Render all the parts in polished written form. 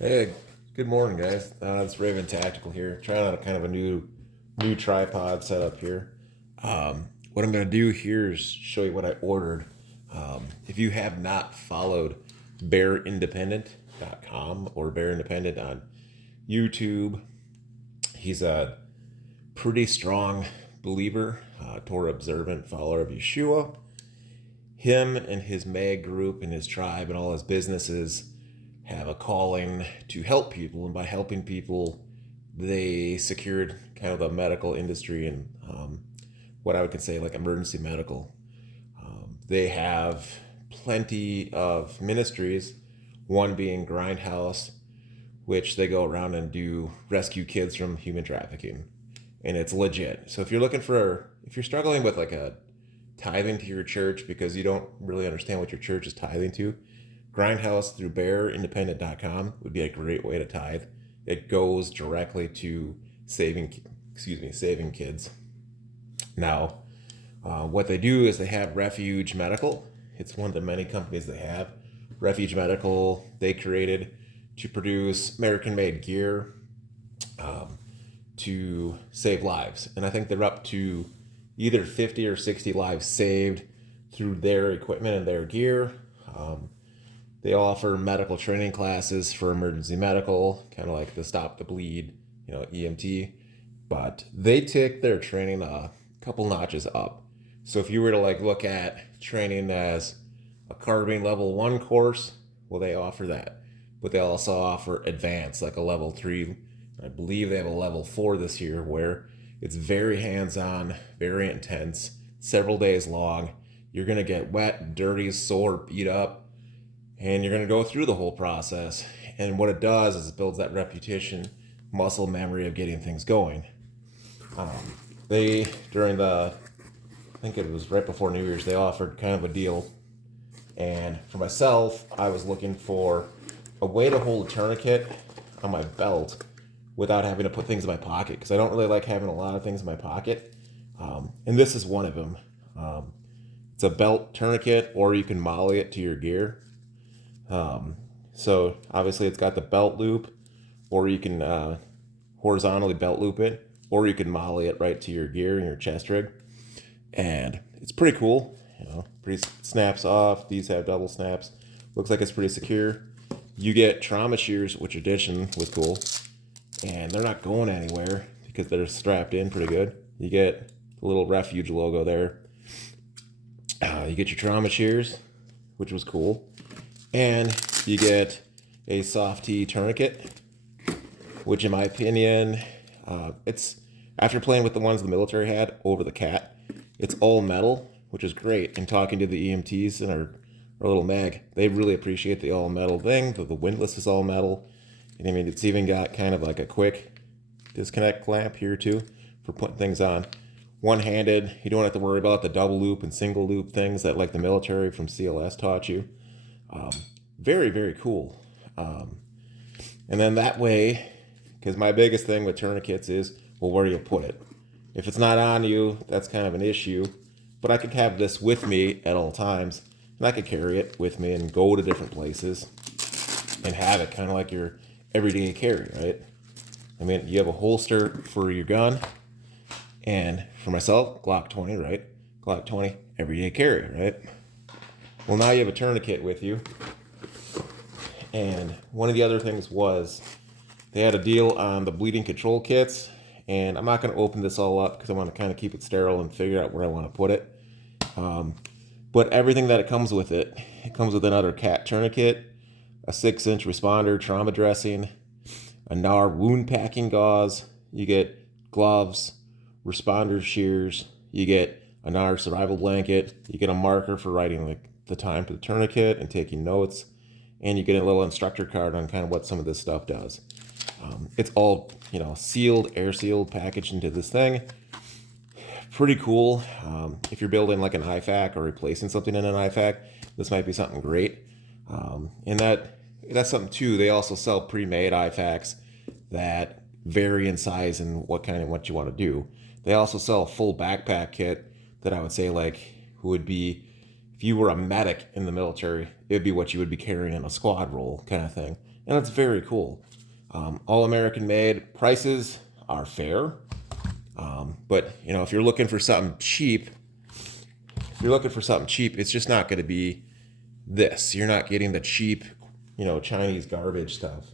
Hey, good morning, guys. It's Raven Tactical here, trying out a kind of a new tripod setup here. What I'm going to do here is show you what I ordered. If you have not followed bearindependent.com or Bear Independent on YouTube, he's a pretty strong believer, Torah observant follower of Yeshua. Him and his mag group and his tribe and all his businesses have a calling to help people, and by helping people, they secured kind of the medical industry and what I would say like emergency medical. They have plenty of ministries, one being Grindhouse, which they go around and do rescue kids from human trafficking, and it's legit. So if you're struggling with like a tithing to your church because you don't really understand what your church is tithing to, Grindhouse through bearindependent.com would be a great way to tithe. It goes directly to saving kids. Now, what they do is they have Refuge Medical. It's one of the many companies they have. Refuge Medical, they created to produce American-made gear to save lives. And I think they're up to either 50 or 60 lives saved through their equipment and their gear. They offer medical training classes for emergency medical, kind of like the stop the bleed, EMT. But they take their training a couple notches up. So if you were to like look at training as a carbine level 1 course, well, they offer that. But they also offer advanced, like a level 3. I believe they have a level 4 this year where it's very hands-on, very intense, several days long. You're going to get wet, dirty, sore, beat up, and you're going to go through the whole process. And what it does is it builds that repetition, muscle memory of getting things going. I think it was right before New Year's, they offered kind of a deal. And for myself, I was looking for a way to hold a tourniquet on my belt without having to put things in my pocket, because I don't really like having a lot of things in my pocket. And this is one of them. It's a belt tourniquet, or you can molly it to your gear. So obviously it's got the belt loop, or you can horizontally belt loop it, or you can molly it right to your gear and your chest rig. And it's pretty cool. Pretty snaps off. These have double snaps. Looks like it's pretty secure. You get trauma shears, which addition was cool, and they're not going anywhere because they're strapped in pretty good. You get the little Refuge logo there. You get your trauma shears, which was cool, and you get a soft T tourniquet, which in my opinion, it's after playing with the ones the military had over the cat, it's all metal, which is great. And talking to the EMTs and our little mag, they really appreciate the all metal thing. The windlass is all metal. And I mean, it's even got kind of like a quick disconnect clamp here too for putting things on. One-handed, you don't have to worry about the double loop and single loop things that like the military from CLS taught you. Very, very cool. And then that way, because my biggest thing with tourniquets is, well, where do you put it? If it's not on you, that's kind of an issue. But I could have this with me at all times, and I could carry it with me and go to different places and have it kind of like your everyday carry, right? I mean, you have a holster for your gun, and for myself, Glock 20, right? Glock 20, everyday carry, right? Well, now you have a tourniquet with you. And one of the other things was they had a deal on the bleeding control kits, and I'm not going to open this all up because I want to kind of keep it sterile and figure out where I want to put it. But everything that it comes with another cat tourniquet, a 6-inch responder trauma dressing, a NAR wound packing gauze. You get gloves, responder shears. You get a NAR survival blanket. You get a marker for writing like the time for the tourniquet and taking notes. And you get a little instructor card on kind of what some of this stuff does. It's all, sealed, air sealed, packaged into this thing. Pretty cool. If you're building like an IFAC or replacing something in an IFAC, this might be something great. And that's something too. They also sell pre-made IFACs that vary in size and what you want to do. They also sell a full backpack kit that I would say like would be, if you were a medic in the military, it would be what you would be carrying in a squad role kind of thing. And it's very cool. All American made, prices are fair. But if you're looking for something cheap, it's just not going to be this. You're not getting the cheap, Chinese garbage stuff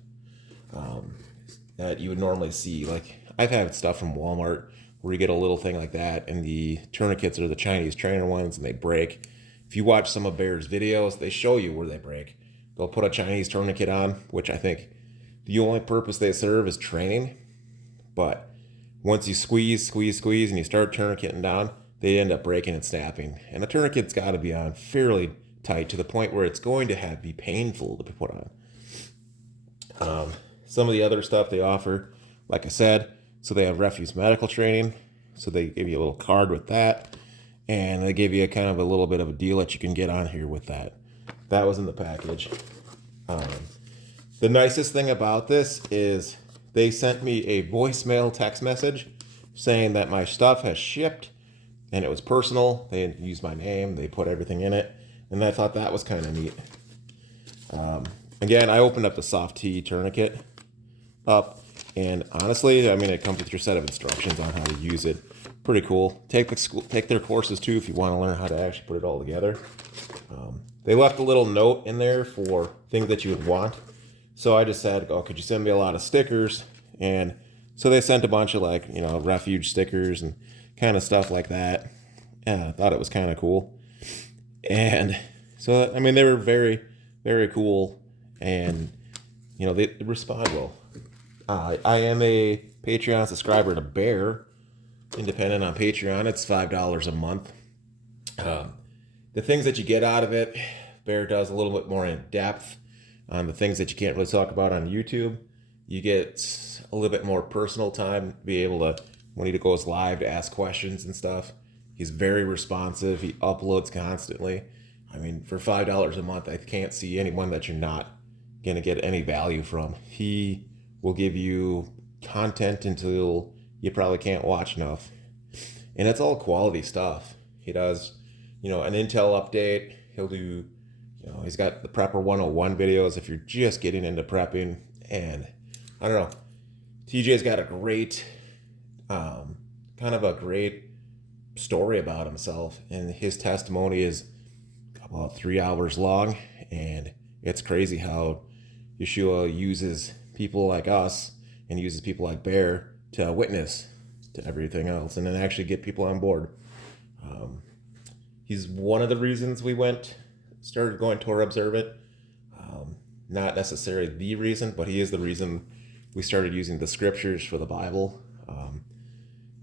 that you would normally see. Like, I've had stuff from Walmart where you get a little thing like that, and the tourniquets are the Chinese trainer ones, and they break. If you watch some of Bear's videos, they show you where they break. They'll put a Chinese tourniquet on, which I think the only purpose they serve is training. But once you squeeze, and you start tourniqueting down, they end up breaking and snapping. And a tourniquet's got to be on fairly tight to the point where it's going to be painful to be put on. Some of the other stuff they offer, like I said, so they have Refuge Medical training. So they give you a little card with that. And they give you kind of a little bit of a deal that you can get on here with that. That was in the package. The nicest thing about this is they sent me a voicemail text message saying that my stuff has shipped, and it was personal. They used my name. They put everything in it. And I thought that was kind of neat. Again, I opened up the soft T tourniquet up. And honestly, it comes with your set of instructions on how to use it. Pretty cool. Take their courses too if you want to learn how to actually put it all together. They left a little note in there for things that you would want. So I just said, could you send me a lot of stickers? And so they sent a bunch of Refuge stickers and kind of stuff like that. And I thought it was kind of cool. And so, they were very, very cool. And, they respond well. I am a Patreon subscriber to Bear. Independent on Patreon, it's $5 a month. The things that you get out of it, Bear does a little bit more in depth on the things that you can't really talk about on YouTube. You get a little bit more personal time, be able to, when he goes live, to ask questions and stuff. He's very responsive. He uploads constantly. For $5 a month, I can't see anyone that you're not going to get any value from. He will give you content until you probably can't watch enough. And it's all quality stuff. He does, an Intel update. He'll do, he's got the Prepper 101 videos if you're just getting into prepping. And I don't know, TJ's got a great, kind of a great story about himself. And his testimony is about 3 hours long. And it's crazy how Yeshua uses people like us and uses people like Bear to witness to everything else and then actually get people on board. He's one of the reasons we started going Torah observant. Not necessarily the reason, but he is the reason we started using the scriptures for the Bible.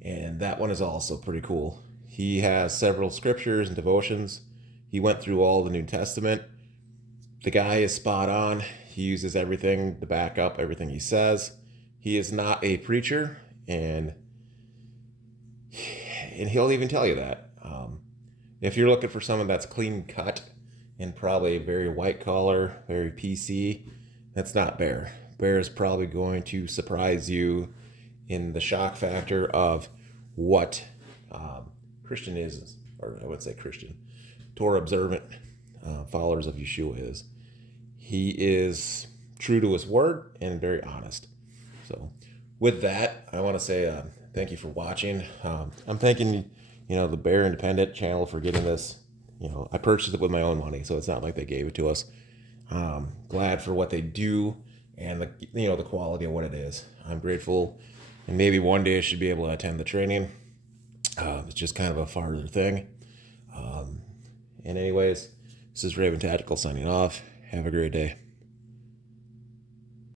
And that one is also pretty cool. He has several scriptures and devotions. He went through all the New Testament. The guy is spot on. He uses everything to back up everything he says. He is not a preacher, and he'll even tell you that. If you're looking for someone that's clean cut and probably very white collar, very PC, that's not Bear. Bear is probably going to surprise you in the shock factor of what Christian is, or I would say Christian, Torah observant followers of Yeshua is. He is true to his word and very honest. So with that, I want to say thank you for watching. I'm thanking, the Bear Independent channel for getting this. I purchased it with my own money, so it's not like they gave it to us. Glad for what they do and the quality of what it is. I'm grateful, and maybe one day I should be able to attend the training. It's just kind of a farther thing. And anyways, this is Raven Tactical signing off. Have a great day.